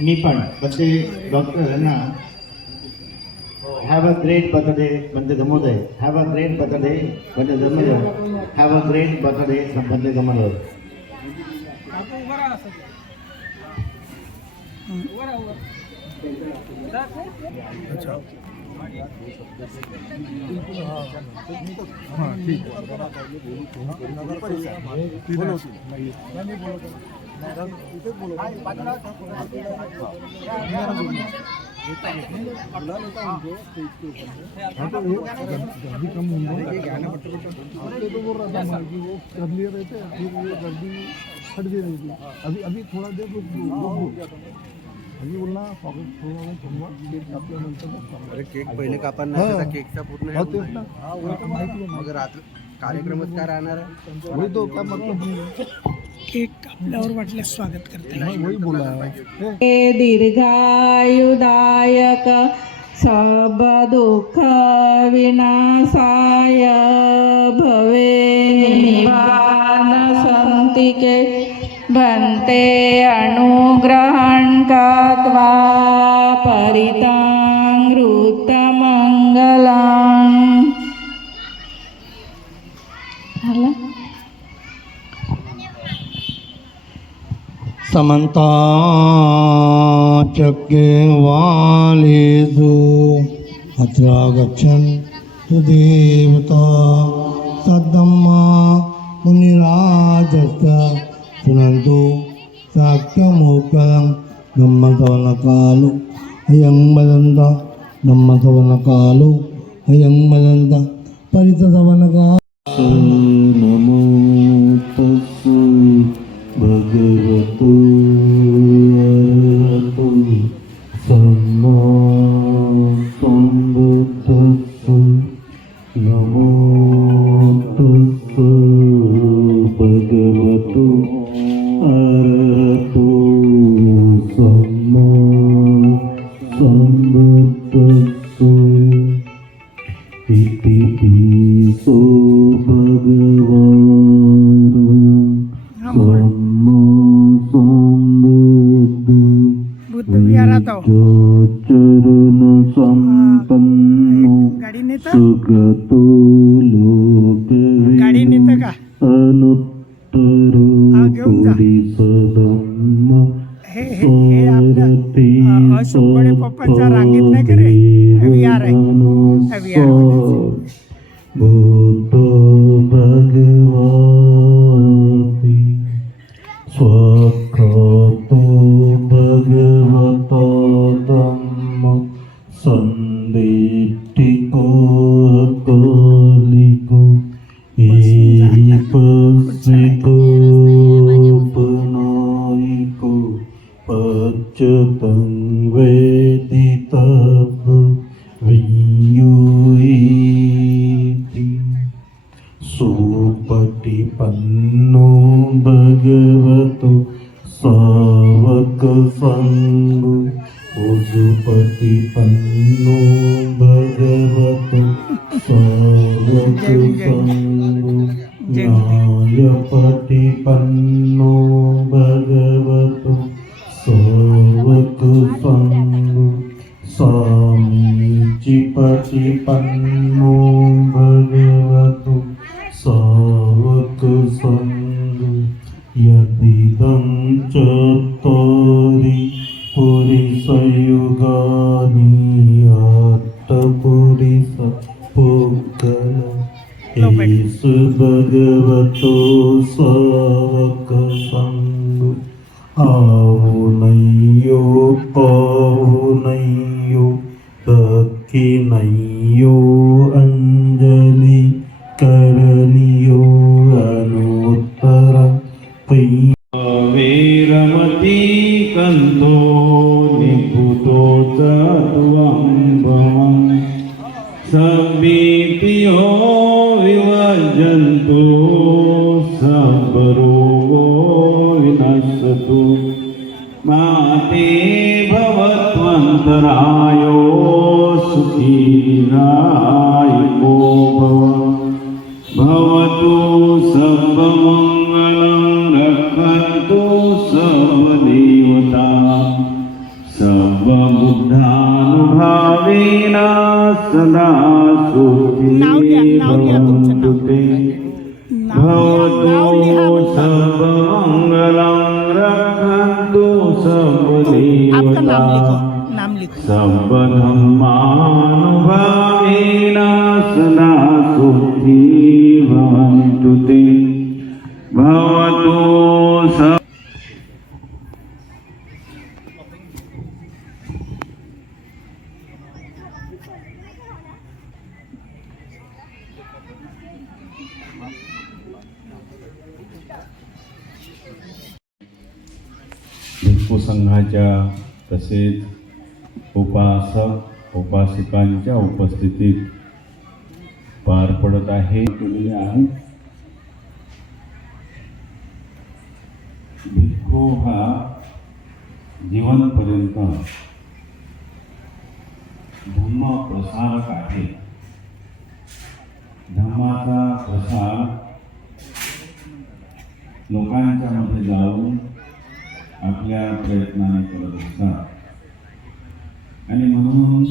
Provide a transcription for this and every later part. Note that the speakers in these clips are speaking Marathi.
मी पण पण ते डॉक्टर आहे ना. हॅव अ ग्रेट बर्थडे म्हणजे जमोदय हॅव अ ग्रेट बर्थडे म्हणजे जमोदय हॅव अ ग्रेट बर्थडे म्हणजे जमोदय अच्छा. तो बोल रहा था वो कर लिए रहते फिर गर्दी हट भी अभी अभी थोड़ा देर रुक थोड़ा केक कापल्यानंतर. अरे केक पहिले कापण नाही हा. तर केकचा पूर्ण हा तेच ना. हा वही तो माहिती आहे मग रात्र कार्यक्रमच काय राहणार? आहे ना. वही तो क्या मतलब नहीं केक कापल्यावर वाटल्यास स्वागत करते. मैं वही बोला. है हे, हे दीर्घायुदायक सब दुःख विनाशाय भवे निवान संतिके भन्ते अनुग्रहण कृत्वा परिताङ्कृतमङ्गलम् झालं समन्ताचक्रेवालेषु अत्र गच्छन् सुदेवता सद्धम्मा శునంతు సాఖ్యమోకరం బ్రహ్మసవనకాలు అయం వదంత బ్రహ్మసవనకాలు అయం వదంత పరితసవనకా నమో భగవతు अशोककडे पप्पांच्या रांगेत नाही का सुपटिपन्नो भगवतो सावक सावकसङ्गो उजुपटिपन्नो भगवतो सावक सावकसङ्गो न्यायपटिपन्नो भगवतो सावक सावकसङ्गो स्वामीचिपटिपन्नो भगवतो। ചൊത്തോരി പൊരിസയുഗാനിയാട്ടപുരി പൂക്കള യേശു ഭഗവതോ സാവക സംഗു ആവുനയ്യോ പാവുനയ്യോ തക്കിനയ്യോ ભવત્વંતરાયો સુખીરાય કો ભવ ભવતુ સર્વમંગલં રક્ષન્તુ સર્વદેવતા સર્વબુદ્ધાનુભાવેન સદા સુખ सर्वधर्मानुभावेन सदा सुखी भवन्तु ते भवतु स भिक्खू संघाच्या तसेच उपासक उपासिकांच्या उपस्थितीत पार पडत आहे. केलेले आहे. भिक्खू हा जीवनपर्यंत धम्म प्रसारक आहे. धम्माचा प्रसार लोकांच्या मध्ये जाऊन आपल्या प्रयत्नाने करत असतात. आणि म्हणून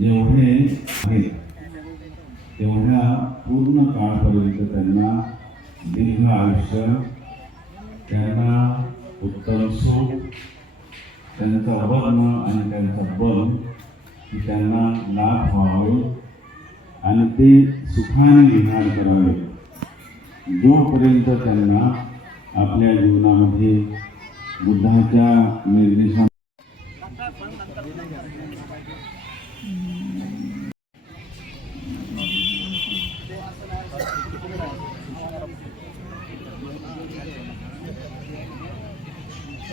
जेवढे आहेत तेवढ्या पूर्ण काळपर्यंत त्यांना दीर्घ आयुष्य त्यांना उत्तम सुख त्यांचं अभर्म आणि त्यांचा बल की त्यांना लाभ व्हावे आणि ते सुखाने विहार करावे. जोपर्यंत त्यांना आपल्या जीवनामध्ये बुद्धाच्या निर्देशा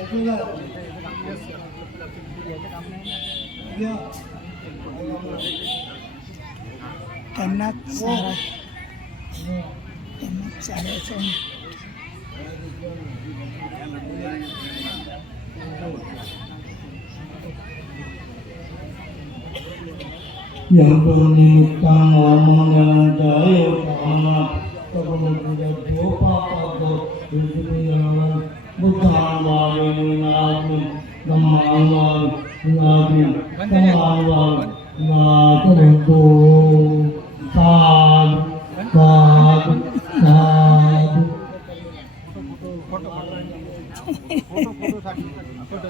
Thank you. ఎంతో నిమిత్తంగా మంగళంతాయ కామ తగునటువంటి దోపాపతో విడిపించడం బుద్ధాన్వాయుని నాకి ನಮ್ಮ ಆಳ್ವಾಳ್ ನಾಗಿ ನಮ್ಮ ಆಳ್ವಾಳ್ ನಾಕರೆಂದು ಸಾಧು ಸಾಧು ಸಾಧು photo photo photo photo photo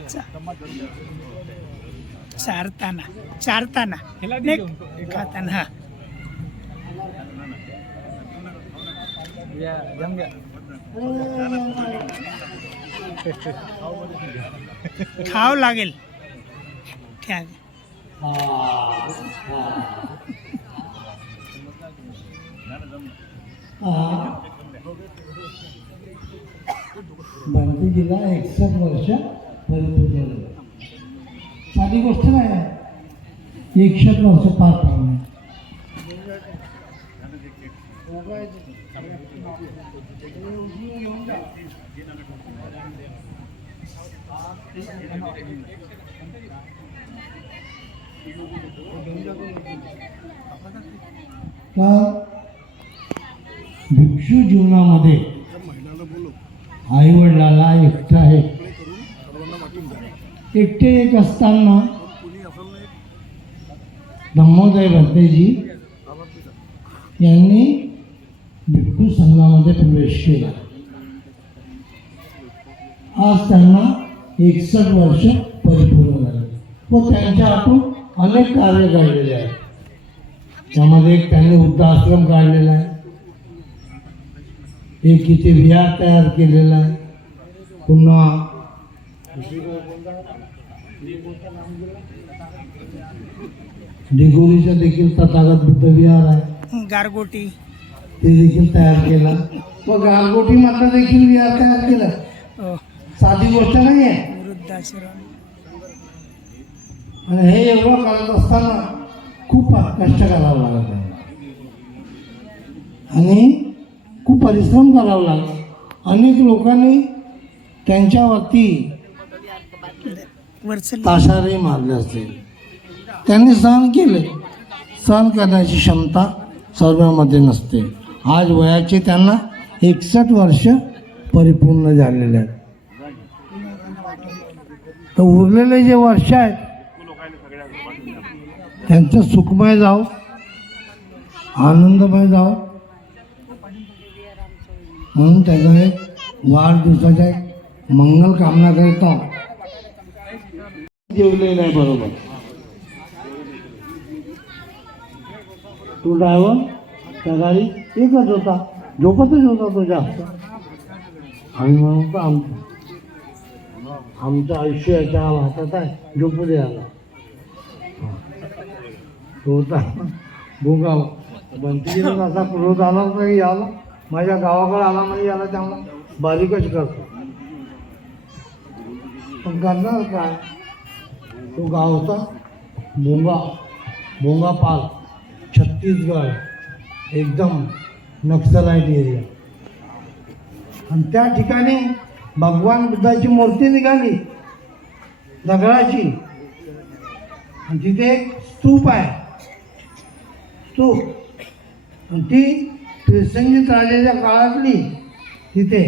चारताना चारताना. नाही, खाताना हा. खावं लागेल. ठ्या भंतीजीला एकसष्ट वर्ष परिपूर्ण साधी गोष्ट नाही एकसष्ट वर्ष पार पाडणे का भिक्षू जीवनामध्ये आई वडिलाला एकटा आहे. एकटे एक असताना धम्मोदय भंतेजी यांनी भिक्खू संघामध्ये प्रवेश केला. आज त्यांना एकसष्ट वर्ष परिपूर्ण झाले. व त्यांच्या हातून अनेक कार्य घडलेले आहेत त्यामध्ये एक त्यांनी वृद्धाश्रम काढलेला आहे. एक इथे विहार तयार केलेला आहे. पुन्हा डिगोरीचा देखील तथागत बुद्ध विहार आहे. गारगोटी. ते देखील तयार केला. व गारगोटी मात्र देखील विहार तयार केला. अ, साधी गोष्ट नाही आहे वृद्धाश्रम. आणि हे एवढं करत असताना खूप कष्ट करावं लागत आहे. आणि खूप परिश्रम करावा लागला अनेक लोकांनी त्यांच्यावरती वरचं ताशारे मारले असतील. त्यांनी सहन केले. सहन करण्याची क्षमता सर्वांमध्ये नसते. आज वयाचे त्यांना एकसष्ट वर्ष परिपूर्ण झालेले आहेत. तर उरलेले जे वर्ष आहेत त्यांचं सुखमय जावं आनंदमय जावं. म्हणून त्याचा एक वाढदिवसाचा मंगल कामना करता जेवलेलं आहे बरोबर. तो ड्रायव्हर त्या गाडी एकच होता. झोपतच होता तो जास्त. आम्ही म्हणतो आमचं आमचं आयुष्य याच्या हातात आहे झोपू द्यायला तो होता भोगाव. बंटीजीला असा क्रोध आला होता की याला माझ्या गावाकडे आला म्हणजे याला त्यामुळे बारीकच करतो. पण करणार काय? तो गाव होता. भोंगा भोंगापाल छत्तीसगड एकदम नक्सलाईट एरिया आणि त्या ठिकाणी भगवान बुद्धाची मूर्ती निघाली. दगडाची आणि तिथे एक स्तूप आहे. स्तूप. आणि ती त्रिसंगीत राजाच्या काळातली तिथे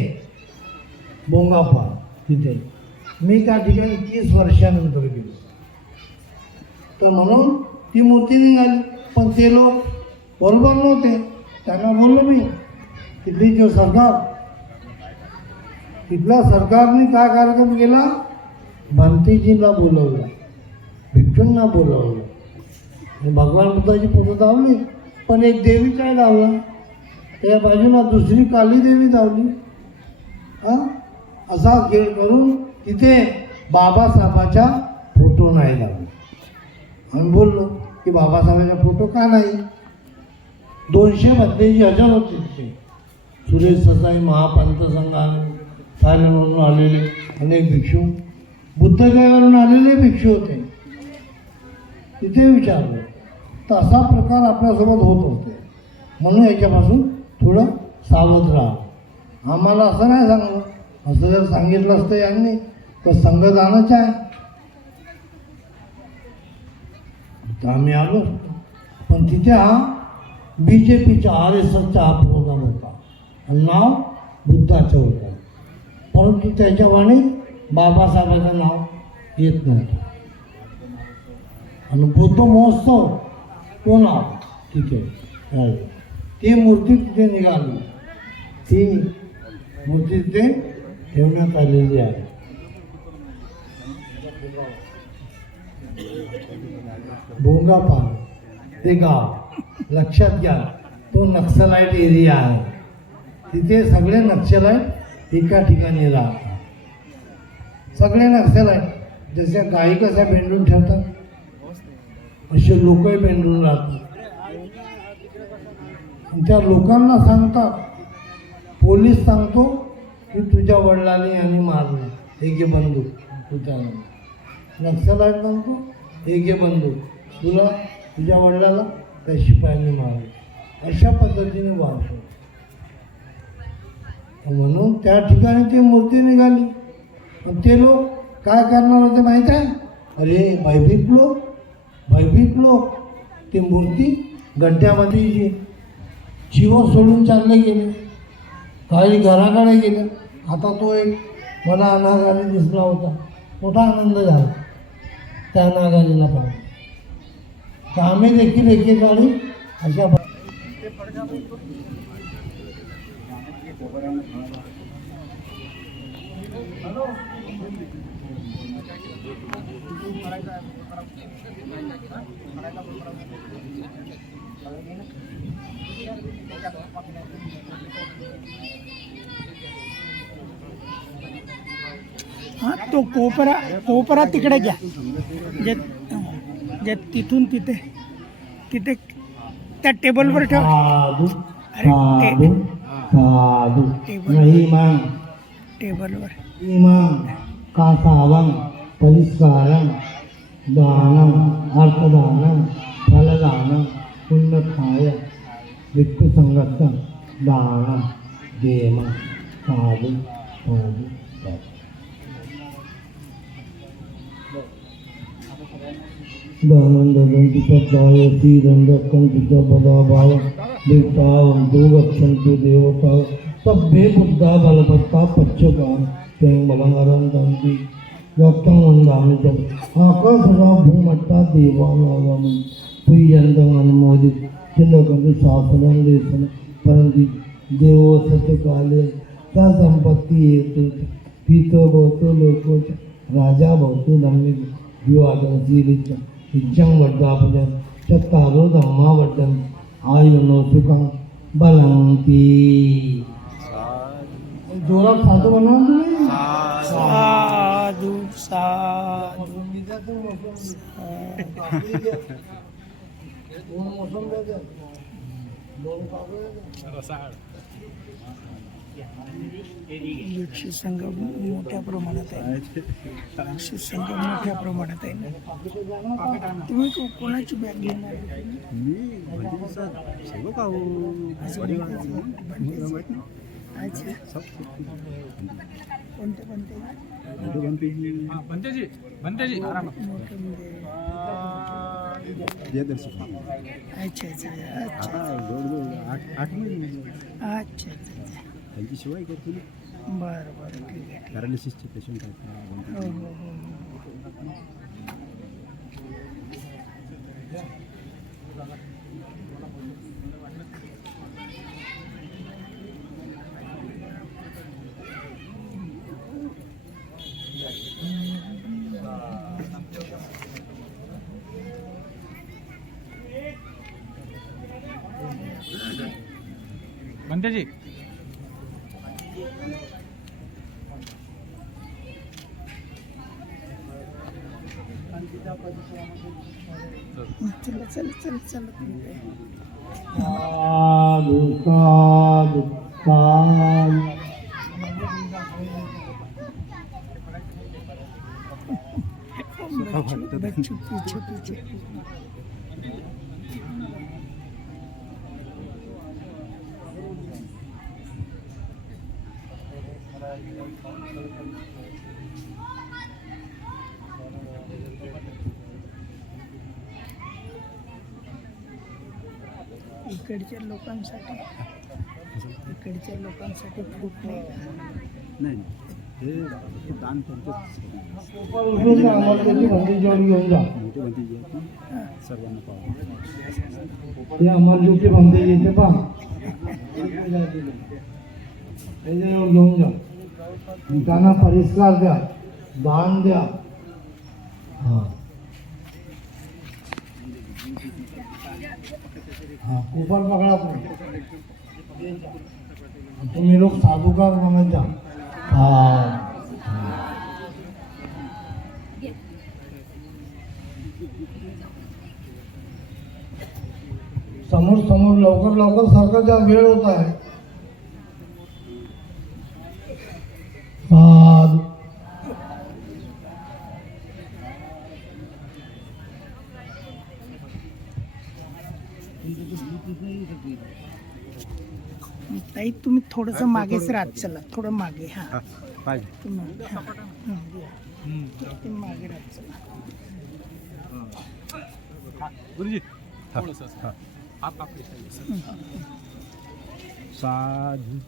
बोंगापा तिथे. मी त्या ठिकाणी तीस वर्षानंतर गेलो. तर म्हणून ती मूर्ती निघाली. पण ते लोक बरोबर नव्हते. त्यांना बोललो मी तिथली जो सरकार तिथल्या सरकारने काय कार्यक्रम केला? भंतेजींना बोलवलं भिक्षूंना बोलवलं. भगवान बुद्धाची फोटो धावली पण एक देवी काय धावला त्या बाजूला दुसरी काली देवी धावली हा? असा खेळ करून तिथे बाबासाहेबाच्या फोटो नाही लावला आम्ही बोललो की बाबासाहेबांचा फोटो का नाही? दोनशे बत्तेची हजार होते तिथे. सुरेश ससाई महापंत संघाने थायलंडवरून आलेले अनेक भिक्षू बुद्धगयावरून आलेले भिक्षू होते. तिथे विचारलं तर असा प्रकार आपल्यासोबत होत होते. म्हणून याच्यापासून थोडं सावध राहा. आम्हाला असं नाही सांगलं असं जर सांगितलं असतं यांनी तर संघ जाणंच आहे तर आम्ही आलो. पण तिथे हा बी जे पीचा आर एस एसचा हा प्रोग्राम होता. आणि नाव बुद्धाचं होतं परंतु त्याच्या वाणीत बाबासाहेबांचं नाव येत नव्हतं. आणि बुद्ध महोत्सव तो नाव तिथे. ती मूर्ती तिथे निघाली. ती मूर्ती तिथे ठेवण्यात आलेली आहे. भोंगापाल ते गाव. लक्षात घ्या तो नक्सलाईट एरिया आहे. तिथे सगळे नक्षलाईट एका ठिकाणी राहतात. सगळे नक्षलाईट जसे गायी कशा बेंडून ठेवतात असे लोकही बेंडून राहतात. त्या लोकांना सांगतात पोलीस सांगतो की तुझ्या वडिलांनी आणि मारलं हे घे बंदूक तुझ्या नक्षलाईट म्हणतो एके घे तुला तुझ्या वडिलाला त्या शिपायांनी मारले. अशा पद्धतीने वाढतो म्हणून त्या ठिकाणी ती मूर्ती निघाली. पण ते लोक काय करणार होते माहीत आहे? अरे भयभीत लोक. भयभीत लोक. ती मूर्ती गड्ड्यामध्ये जी जीव सोडून चालले गेले. काही घराकडे गेले. आता तो एक मला अनागारी दिसला होता. मोठा आनंद झाला. त्या अनागारीला पाहून तर आम्ही देखील एकेकाळी अशा हा तो कोपरा कोपरा तिकडे घ्या. जे जे तिथून तिथे तिथे त्या टेबलवर ठेव. अरे, टेबल. टेबलवर. कासावं परिष्कारं दानं अर्थदानं फलदानं पुण्यखाय भिक्षुसंगतं दानं देम साधु साधु. साधु. दानन्ददन्ति तद्दायति दण्डकं पदा देवता सभ्ये बुद्धा बलवत्ता पच्यका ते बलमरन्दन्ति रक्तं नन्दामि च आकाशरा भूमट्टा देवानागमन् प्रियन्तम् अनुमोदित चिन्तकन्ति शासनं देशनं परन्ति देवो सत्यकाले सा सम्पत्ति हेतु. पीतो भवतु लोको राजा भवतु धम्मिक विवादं जीवित इच्छं वर्धापनं चत्तारो धम्मा वर्धन् आयुनो सुखं बलंती। जोरात साधू म्हणा तुम्ही साधू साधू. दोन मोसम दोन बक्षीस संघ मोठ्या प्रमाणात आहे. बक्षीस संघ मोठ्या प्रमाणात आहे. तुम्ही को- कोणाची बॅग घेणार? अच्छा कोणते कोणते? बनतेजी बनतेजी आराम. मोठे म्हणजे? अच्छा अच्छा अच्छा अच्छा. त्यांची शिवाय करतो बरं बरं ठीक आहे पॅरालिसिसचे पेशंट आहेत हो हो हो. चला चला चला चला साधू साधू साधू बच्चू बच्चू पीछे इकडच्या लोकांसाठी इकडच्या लोकांसाठी फूट नाही. हे दान त्यांचंच आम्हाला त्याची बंदी जोडी घेऊन जा मोठी बनती जी आहे ती सर्वांना पाहावं ते आम्हाला योग्य बंदी येते पा त्याच्यावर घेऊन जा त्यांना परिष्कार द्या, दान द्या. हा. हा, कुपन पकडा तुम्ही. तुम्ही लोक साधुकार म्हणत जा. हा. समोर समोर लवकर लवकर सारखं जा वेळ होत आहे थोडंसं मागेच राहत चला थोडं मागे हा. पाहिजे हा. हं, मागे राहत चला. गुरुजी. साधू.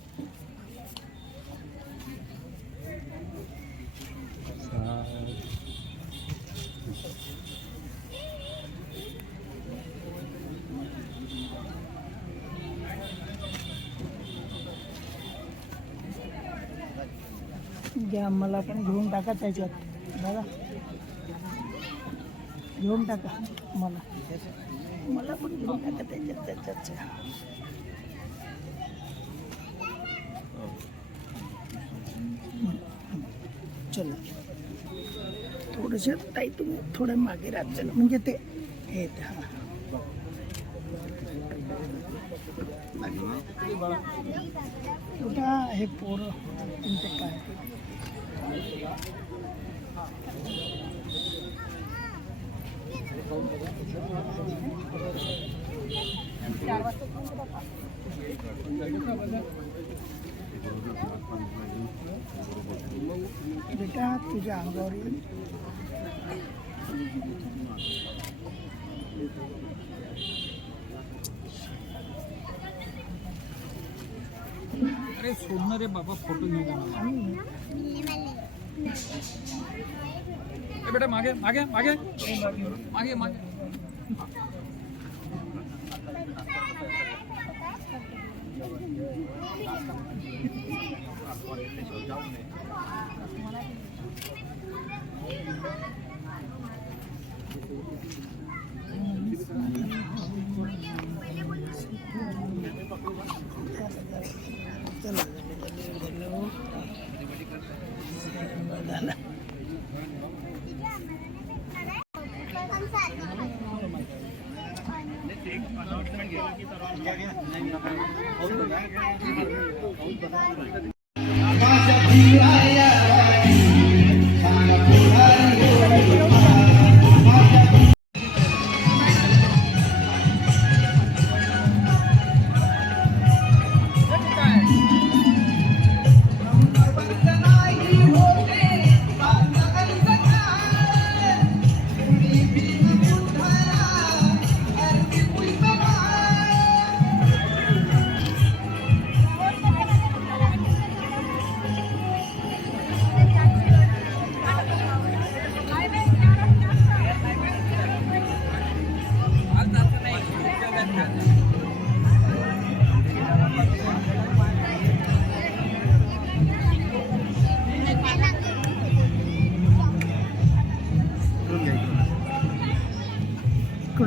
घ्या मला पण घेऊन टाका त्याच्यात. दादा घेऊन टाका मला. मला पण घेऊन टाका त्याच्यात त्याच्यात. चला. थोडस ताई तुम्ही थोडं मागे राहत चला. म्हणजे ते हे ते, हा. कुठं हे पोर? तुमचं काय? बेटा तुझ्या अंगावर येईल. अरे सोडणार रे बाबा फोटो घेऊन दे बेटा मागे मागे मागे मागे मागे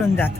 Önden.